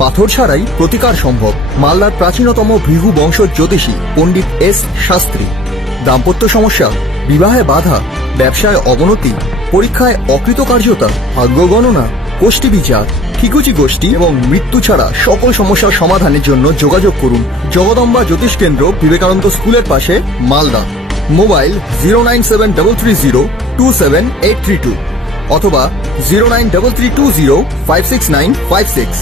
পাথর ছাড়াই প্রতিকার সম্ভব। মালদার প্রাচীনতম ভৃগু বংশ জ্যোতিষী পণ্ডিত এস শাস্ত্রী। দাম্পত্য সমস্যা, বিবাহে বাধা, ব্যবসায় অবনতি, পরীক্ষায় অকৃতকার্যতা, ভাগ্য গণনা, গোষ্ঠী বিচার, ঠিকুচি গোষ্ঠী এবং মৃত্যু ছাড়া সকল সমস্যার সমাধানের জন্য যোগাযোগ করুন জগদম্বা জ্যোতিষ কেন্দ্র, বিবেকানন্দ স্কুলের পাশে, মালদা। মোবাইল 09733027832 অথবা 09332056956।